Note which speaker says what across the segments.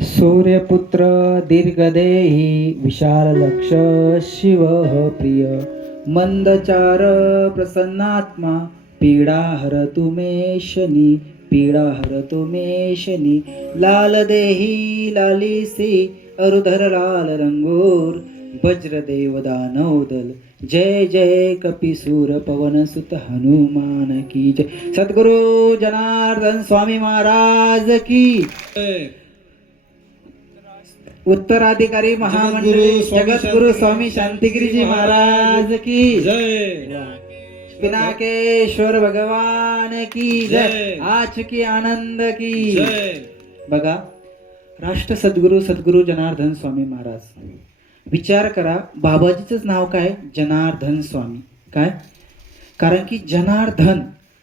Speaker 1: सूर्यपुत्र दीर्घदेही विशाल लक्ष शिव प्रिय। मंदचार प्रसन्नात्मा पीडा हरतु मे शनि पीडा हरतु मे शनि लाल देही लालिसी अरुधर लाल रंगोर। वज्रदेव दानव जय जय कपिसूर पवन सुत हनुमान की जय। सद्गुरु जनार्दन स्वामी महाराज की उत्तराधिकारी महामंडळी
Speaker 2: जगद्गुरु स्वामी
Speaker 1: शांतिगिरीजी महाराज की
Speaker 2: जय.
Speaker 1: पिनाकेश्वर भगवान की जय. आज की आनंद की. बघा राष्ट्र सद्गुरू सद्गुरू जनार्दन स्वामी महाराज. विचार करा बाबाजीचंच नाव काय? जनार्दन स्वामी. काय? कारण की जनार्दन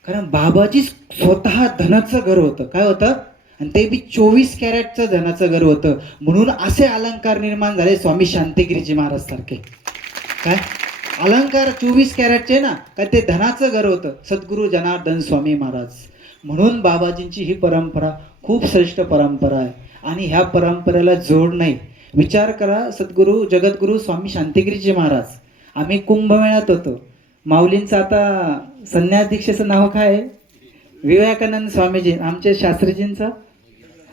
Speaker 1: कारण बाबाजी स्वतः धनाचं घर होतं. काय होतं? आणि ते बी चोवीस कॅरेटचं धनाचं घर होतं. म्हणून असे अलंकार निर्माण झाले स्वामी शांतिगिरीजी महाराज सारखे. काय? अलंकार चोवीस कॅरेटचे ना काय ते धनाचं घर होतं. सद्गुरू जनार्दन स्वामी महाराज. म्हणून बाबाजींची ही परंपरा खूप श्रेष्ठ परंपरा आहे. आणि ह्या परंपरेला जोड नाही. विचार करा सद्गुरू जगद्गुरू स्वामी शांतिगिरीजी महाराज. आम्ही कुंभमेळ्यात होतो. माऊलींचं आता संन्यास दीक्षेचं नाव काय आहे? विवेकानंद स्वामीजी आमचे शास्त्रीजींचं?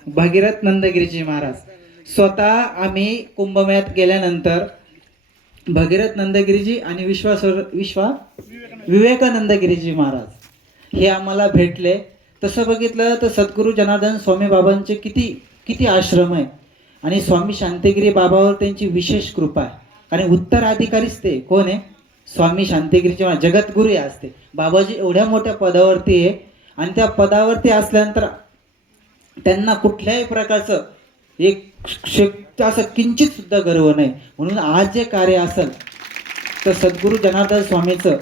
Speaker 1: भगीरथ नंदगिरीजी महाराज. स्वतः आम्ही कुंभमेळ्यात गेल्यानंतर भगीरथ नंदगिरीजी आणि विश्वासवर विश्वा विवेकानंदगिरीजी महाराज हे आम्हाला भेटले. तसं बघितलं तर सद्गुरू जनार्दन स्वामी बाबांचे किती किती आश्रम आहे. आणि स्वामी शांतिगिरी बाबावर त्यांची विशेष कृपा आहे. आणि उत्तराधिकारीच ते. कोण आहे? स्वामी शांतिगिरीचे महाराज. जगद्गुरू आहे असते. बाबाजी एवढ्या मोठ्या पदावरती आहे. आणि त्या पदावरती असल्यानंतर त्यांना कुठल्याही प्रकारचं एक शक असं किंचित सुद्धा गर्व नाही. म्हणून आज जे कार्य असेल तर सद्गुरू जनार्दन स्वामीचं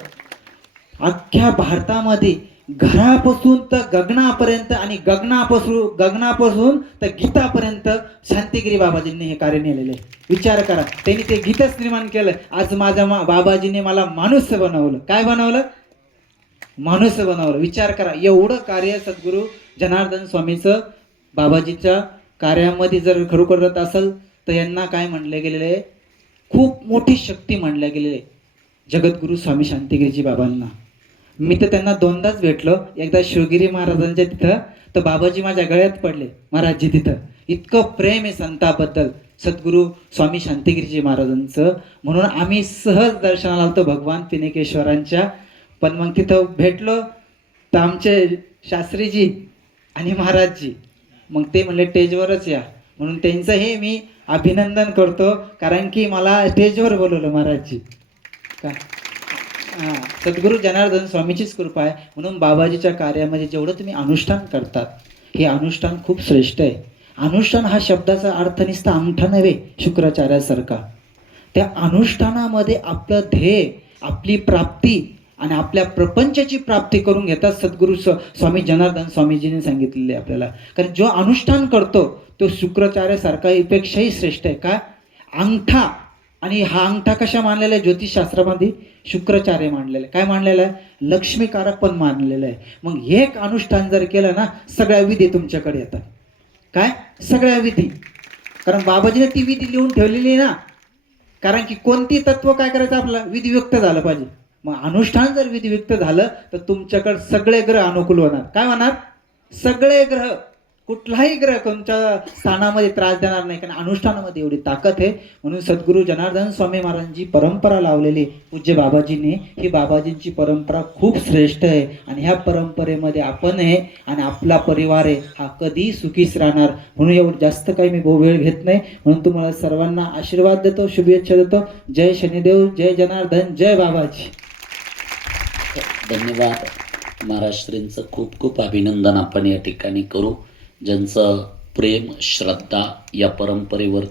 Speaker 1: अख्ख्या भारतामध्ये घरापासून तर गगनापर्यंत आणि गगनापासून गगनापासून तर गीतापर्यंत शांतिगिरी बाबाजींनी हे कार्य नेलेलं आहे. विचार करा. त्यांनी ते गीतच निर्माण केलं. आज माझ्या मा बाबाजीने मला माणूस बनवलं. काय बनवलं? माणूस बनवलं. विचार करा. एवढं कार्य सद्गुरू जनार्दन स्वामीचं बाबाजीच्या कार्यामध्ये जर खरोखर करत असेल तर यांना काय म्हणले गेलेलं आहे? खूप मोठी शक्ती म्हणल्या गेलेली आहे. जगद्गुरू स्वामी शांतिगिरीजी बाबांना. मी तर त्यांना दोनदाच भेटलो. एकदा शिवगिरी महाराजांच्या तिथं तर बाबाजी माझ्या गळ्यात पडले महाराजजी तिथं. इतकं प्रेम आहे संताबद्दल सद्गुरू स्वामी शांतिगिरीजी महाराजांचं. म्हणून आम्ही सहज दर्शनाला आलतो भगवान पिनेकेश्वरांच्या. पण मग तिथं भेटलो तर आमचे शास्त्रीजी आणि महाराजजी. मग ते म्हणले स्टेजवरच या. म्हणून त्यांचंही मी अभिनंदन करतो कारण की मला स्टेजवर बोलवलं महाराजजी. का? हां सद्गुरू जनार्दन स्वामीचीच कृपा आहे. म्हणून बाबाजीच्या कार्यामध्ये जेवढं तुम्ही अनुष्ठान करतात हे अनुष्ठान खूप श्रेष्ठ आहे. अनुष्ठान हा शब्दाचा अर्थ निसता अंगठा नव्हे शुक्राचार्यासारखा. त्या अनुष्ठानामध्ये आपलं ध्येय आपली प्राप्ती आणि आपल्या प्रपंचाची प्राप्ती करून घेतात सद्गुरू स्वामी जनार्दन स्वामीजीने सांगितलेले आपल्याला. कारण जो अनुष्ठान करतो तो शुक्राचार्यासारखा इपेक्षाही श्रेष्ठ आहे. का? अंगठा. आणि हा अंगठा कशा मानलेला आहे? ज्योतिषशास्त्रामध्ये शुक्राचार्य मानलेला आहे. काय मानलेलं आहे? लक्ष्मीकारक पण मानलेलं आहे. मग हे एक अनुष्ठान जर केलं ना सगळ्या विधी तुमच्याकडे येतात. काय? सगळ्या विधी. कारण बाबाजीने ती विधी लिहून ठेवलेली आहे ना. कारण की कोणती तत्व काय करायचं? आपलं विधियुक्त झालं पाहिजे. मग अनुष्ठान जर विधियुक्त झालं तर तुमच्याकडे सगळे ग्रह अनुकूल होणार. काय होणार? सगळे ग्रह कुठलाही ग्रह तुमच्या स्थानामध्ये त्रास देणार नाही कारण अनुष्ठानामध्ये एवढी ताकद आहे. म्हणून सद्गुरू जनार्दन स्वामी महाराजांची परंपरा लावलेली पूज्य बाबाजींनी. ही बाबाजींची परंपरा खूप श्रेष्ठ आहे. आणि ह्या परंपरेमध्ये आपण आहे आणि आपला परिवार आहे हा कधी सुखीच राहणार? म्हणून एवढं जास्त काही मी भोवेळ वेळ घेत नाही. म्हणून तुम्हाला सर्वांना आशीर्वाद देतो शुभेच्छा देतो. जय शनिदेव जय जनार्दन जय बाबाजी.
Speaker 3: धन्यवाद. महाराष्ट्रींचं खूप खूप अभिनंदन आपण या ठिकाणी करू. ज्यांचं प्रेम श्रद्धा या परंपरेवर